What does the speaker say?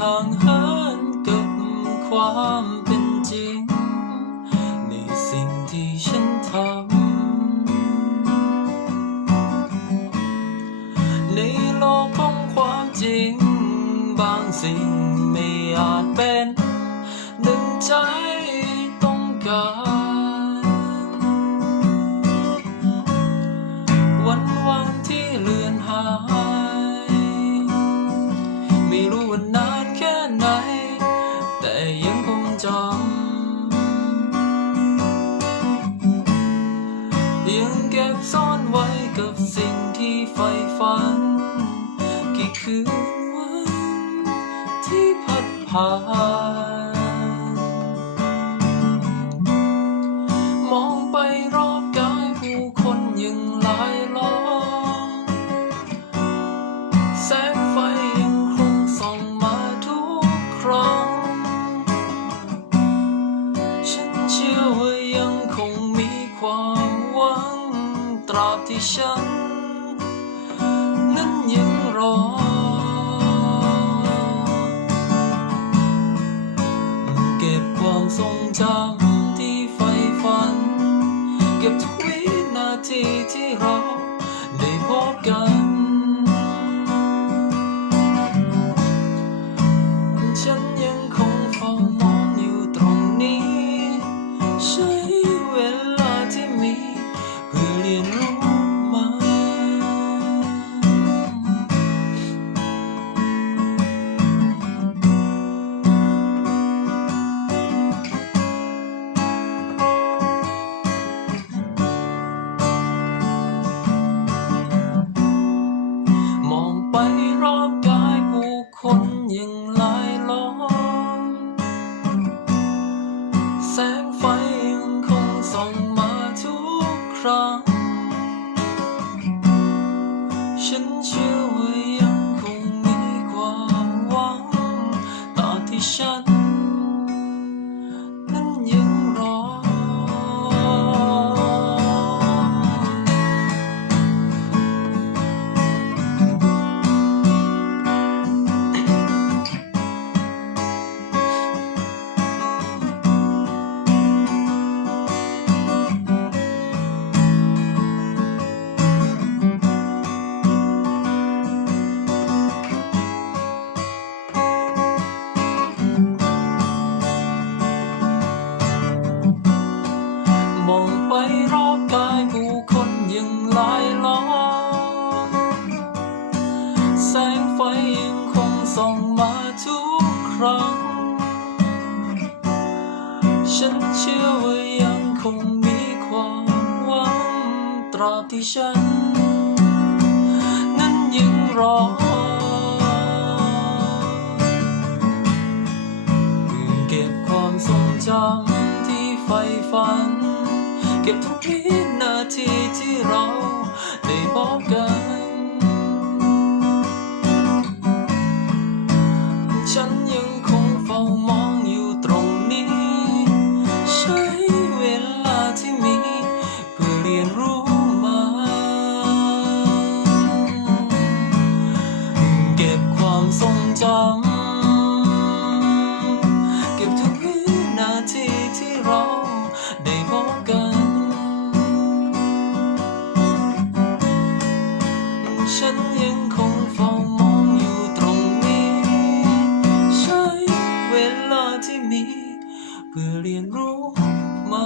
ห่างเหินกับความเป็นจริง ในสิ่งที่ฉันทำ ในโลกของความจริง บางสิ่งไม่อาจเป็นหนึ่งใจต้องการ วันที่พัดผ่าน มองไปรอบกายผู้คนยังหลายล้อมแสงไฟยังคงส่องมาทุกครั้ง ฉันเชื่อว่ายังคงมีความหวังตราบที่ฉันนั้น ก็บทุกวินาทีที่เราได้พบกัน คนยังหลายล้อมแสงไฟยังคงส่องมาทุกครั้ง ฉันเชื่อว่ายังคงมีความหวังตราบที่ฉัน นั้นยังรอเก็บความทรงจำที่ใฝ่ฝัน เก็บทุก เพื่อเรียนรู้มา